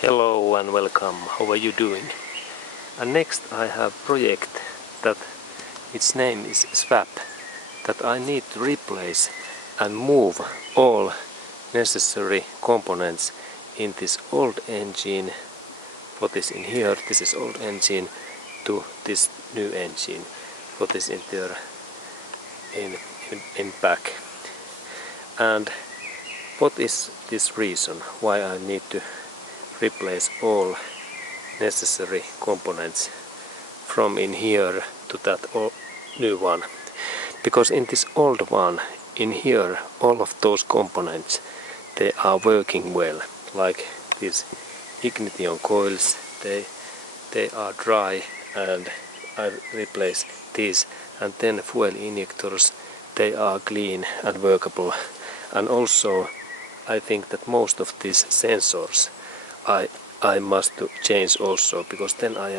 Hello and welcome. How are you doing? And next I have project that its name is swap, that I need to replace and move all necessary components in this old engine. What is in here, this is old engine, to this new engine. What is in there in back. And what is this reason why I need to replace all necessary components from in here to that new one? Because in this old one, in here, all of those components, they are working well. Like these ignition coils, they are dry, and I replace these. And then fuel injectors, they are clean and workable. And also I think that most of these sensors I must change also, because then I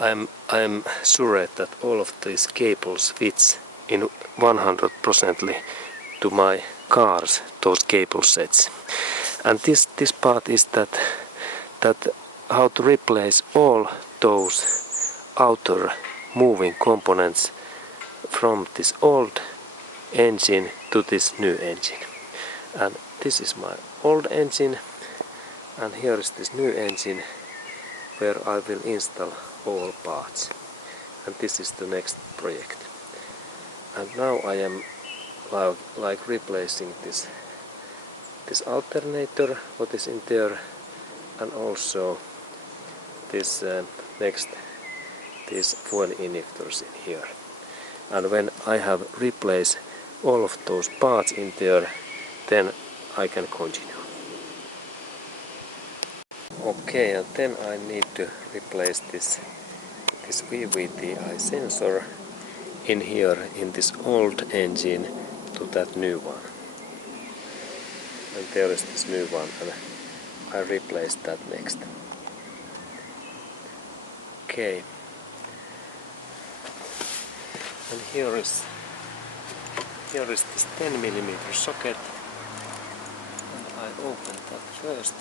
am sure that all of these cables fits in 100% to my cars, those cable sets. And this part is that how to replace all those outer moving components from this old engine to this new engine. And this is my old engine, and here is this new engine where I will install all parts. And this is the next project. And now I am like replacing this alternator, what is in there, and also this these fuel injectors in here. And when I have replaced all of those parts in there, then I can continue. Okay, and then I need to replace this VVT-i sensor in here, in this old engine, to that new one. And there is this new one, and I replace that next. Okay. And here is this 10mm socket, and I open that first.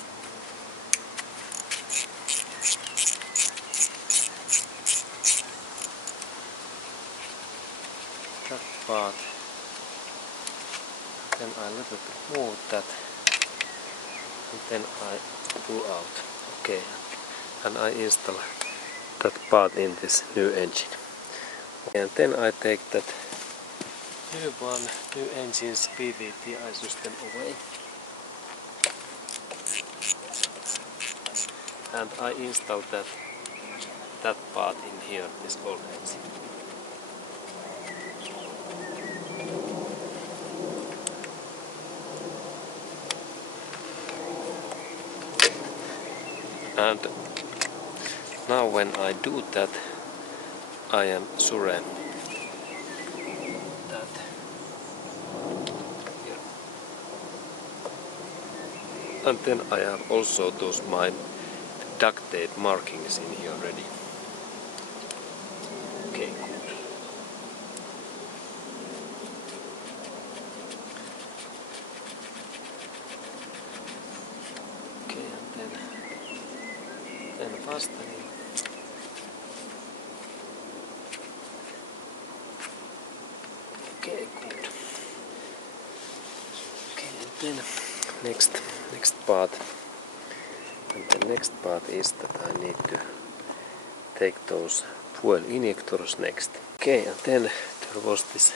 That part. Then I little bit move that, and then I pull out. Okay, and I install that part in this new engine. And then I take that new engine's VVT-i system away, and I install that part in here, this old engine. And now when I do that, I am sure that here. And then I have also those my duct tape markings in here ready. Okay, good. Okay, and then fastening. Okay, good. Okay, and then next part. And the next part is that I need to take those fuel injectors next. Okay, and then there was this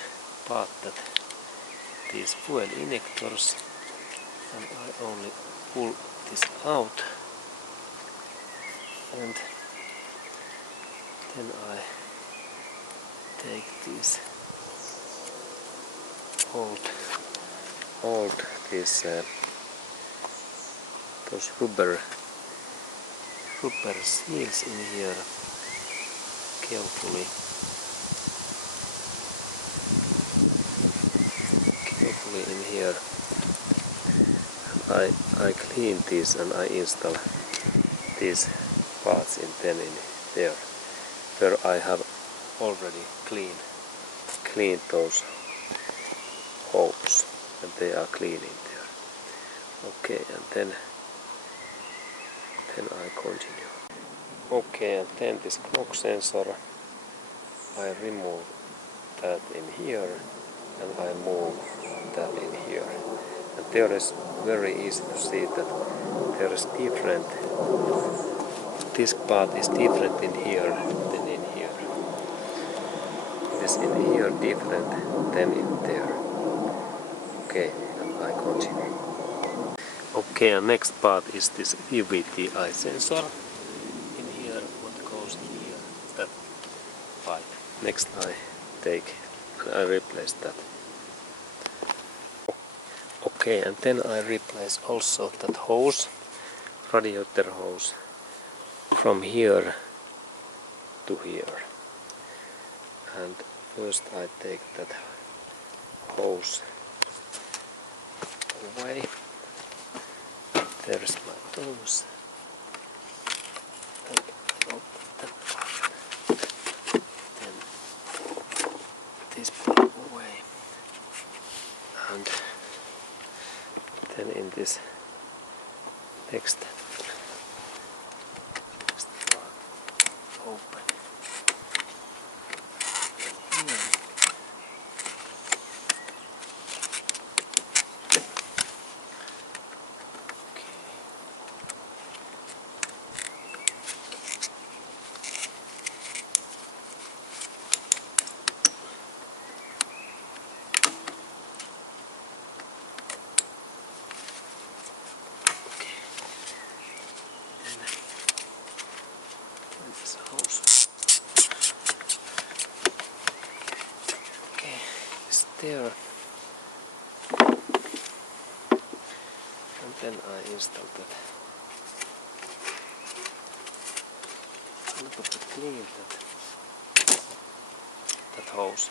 part that these fuel injectors, and I only pull this out, and then I take these old those rubber seals in here carefully in here. And I clean these, and I install these parts in there where I have already cleaned those holes, and they are clean in there. Okay, and then I continue. Okay, and then this clock sensor, I remove that in here and I move that in here. And there is very easy to see that there is different, this part is different in here than in here. It is in here different than in there. Okay, and I continue. Okay, and next part is this VVT-i sensor. In here, what goes in here is that pipe. Next I take and I replace that. Okay, and then I replace also that hose, radiator hose, from here to here. And first I take that hose away. There's my toes. And open that. Then this part away. And then in this next part open. And here. Okay, it's there. And then I install that. A little bit clean that hose.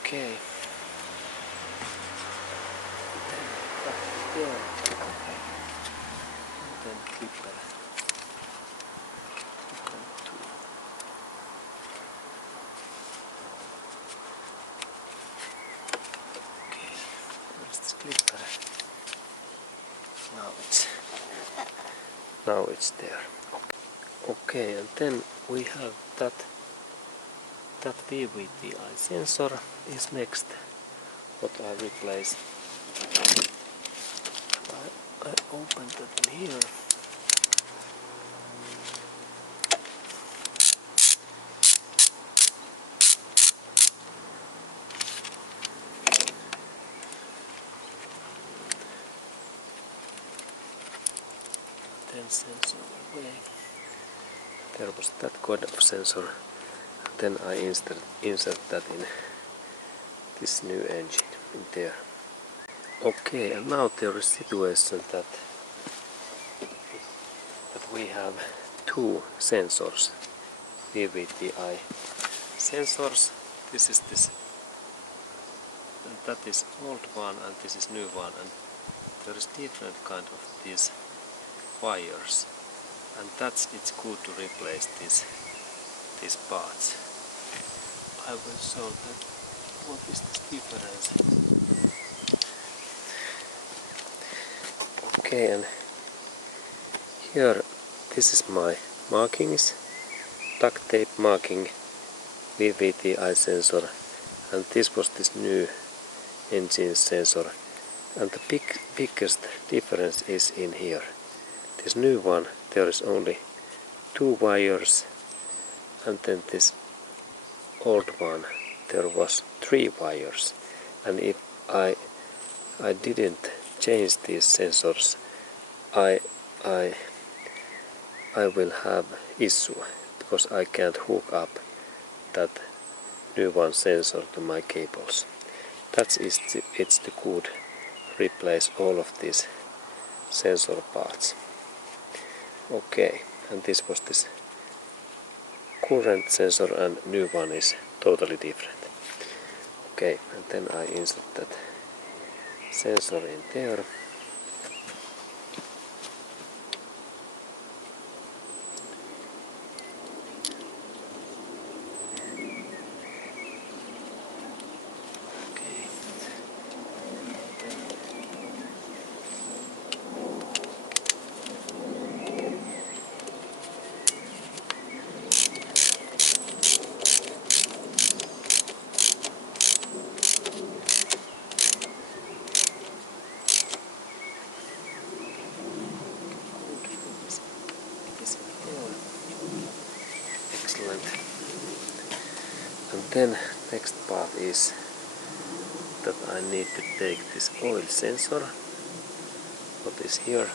Okay. There. And then clipper. Okay, where's this clipper? Now it's there. Okay, and then we have that VVT-i sensor is next what I replace. I open that in here. Then sensor away. There was that kind of sensor. Then I insert that in this new engine in there. Okay, and now there is situation that we have two sensors, VVT-i sensors. This is this, and that is old one, and this is new one, and there is different kind of these wires, and it's good to replace these parts. I will show that what is this difference. Okay, and here this is my markings, duct tape marking, VVT-i sensor, and this was this new engine sensor. And the biggest difference is in here. This new one, there is only 2 wires, and then this old one, there was 3 wires. And if I didn't change these sensors, I will have issue because I can't hook up that new one sensor to my cables. It's the good replace all of these sensor parts. Okay, and this was this current sensor, and new one is totally different. Okay, and then I insert that sensor in there. then next part is that I need to take this oil sensor. What is here?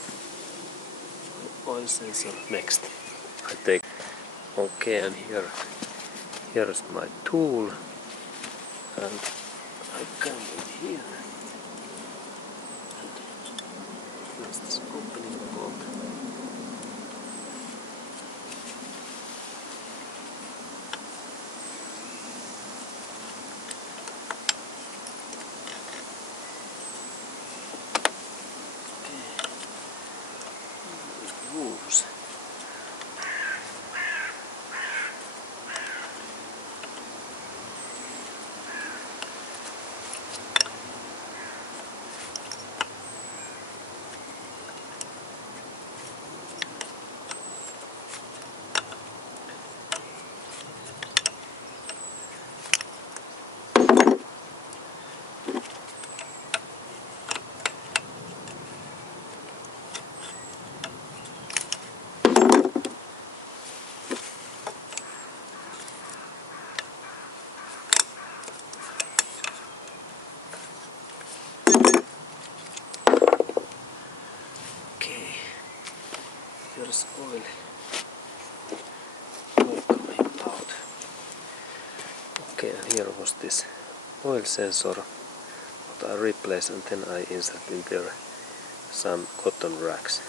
Oil sensor next. I take. Okay, and here is my tool, and I come in here. Here's this opening bolt. Moves. Here's oil coming out. Okay, and here was this oil sensor what I replaced, and then I insert in there some cotton racks.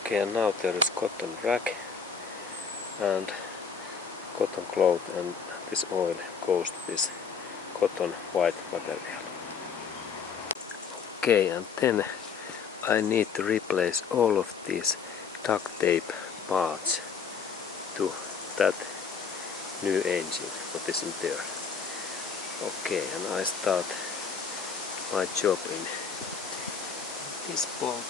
Okay, and now there is cotton rack and cotton cloth, and this oil goes to this cotton white material. Okay, and then I need to replace all of these duct tape parts to that new engine what is in there. Okay, and I start my job in this bolt.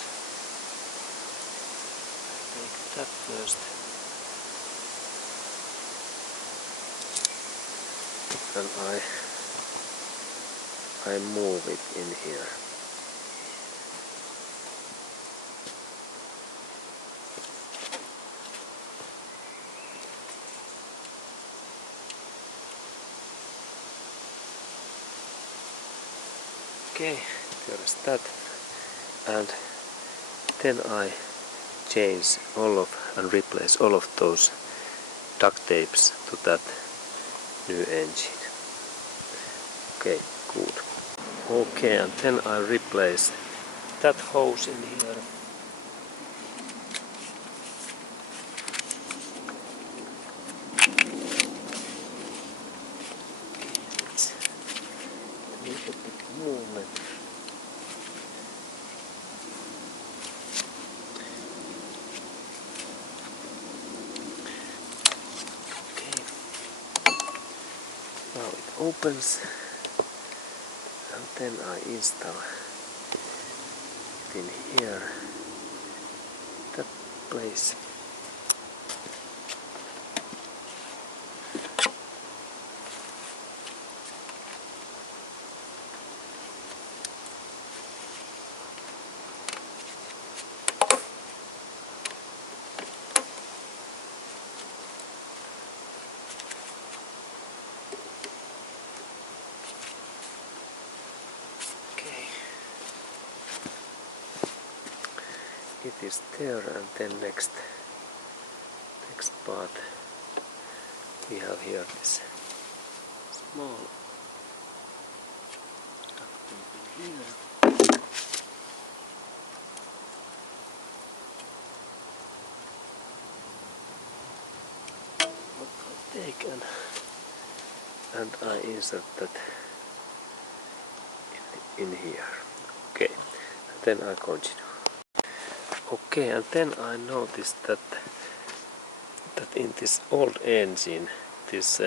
Take that first. And I move it in here. Okay, there is that, and then I change all of and replace all of those duct tapes to that new engine. Okay, good. Okay, and then I replace that hose in here. Movement. Okay. Now it opens, and then I install it in here. That place. It is there, and then next part we have here this small duct in here. What I take and I insert that in here. Okay, and then I continue. Okay, and then I noticed that in this old engine this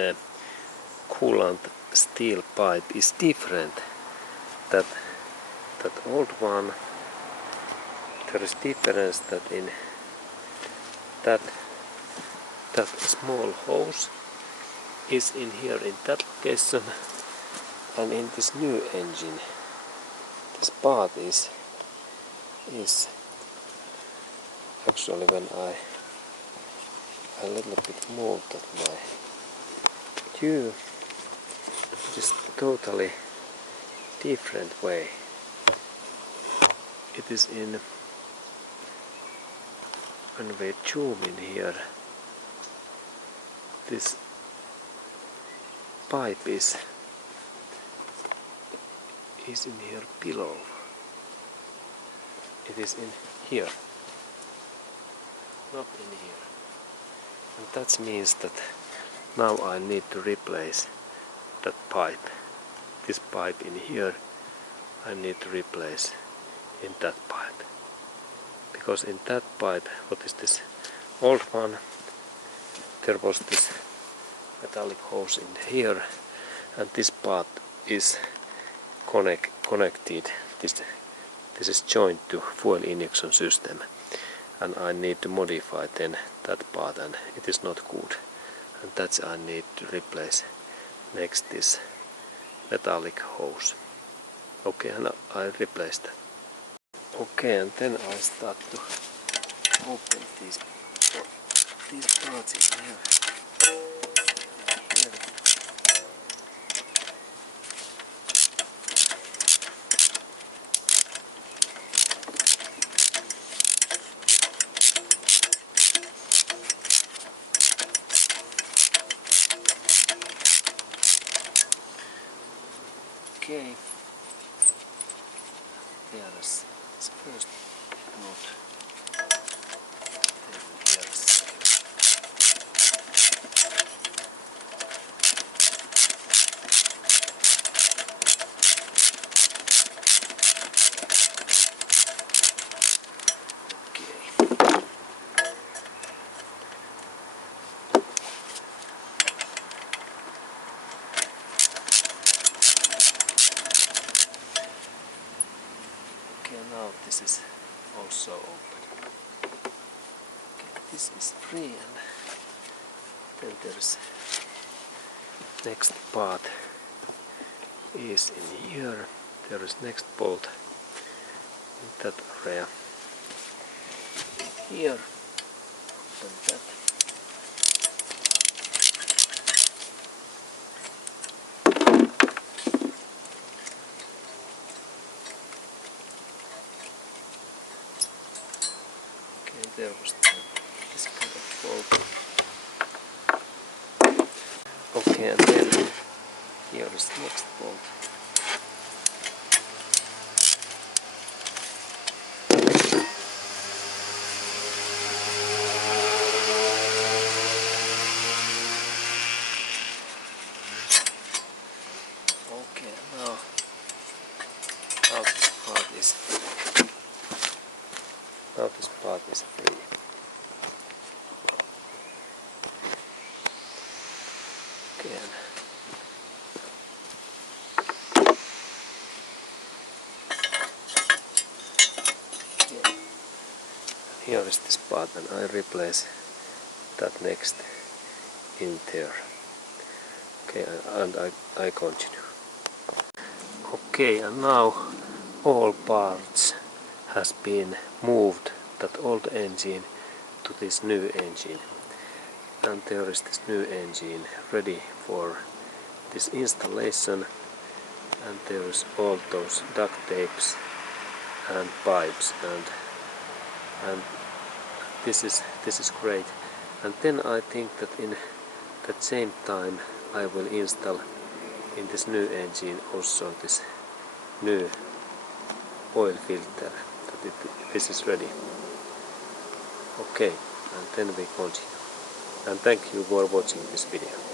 coolant steel pipe is different. That old one, there is difference that in that small hose is in here in that location, and in this new engine this part is actually when I a little bit moved that my you this totally different way. It is in, when we zoom in here, this pipe is in here below. It is in here, not in here. And that means that now I need to replace that pipe. This pipe in here I need to replace in that pipe. Because in that pipe, what is this old one, there was this metallic hose in here, and this part is connected. This is joined to fuel injection system, and I need to modify then that part, and it is not good, and that's I need to replace next this metallic hose. Okay, and I replace that. Okay, and then I start to open these parts in here. Okay, there's this first nut. Then here's now this is also open. Okay, this is free, and then there's next part is in here. There is next bolt in that area. Here, open that. There was this kind of bolt. Okay, and then here is the next bolt. Okay, now this part is free. Okay. Here is this part, and I replace that next in there. Okay, and I continue. Okay, and now all parts has been moved, that old engine to this new engine, and there is this new engine ready for this installation, and there is all those duct tapes and pipes, and this is great. And then I think that in that same time I will install in this new engine also this new oil filter, that this is ready. Okay, and then we continue. And thank you for watching this video.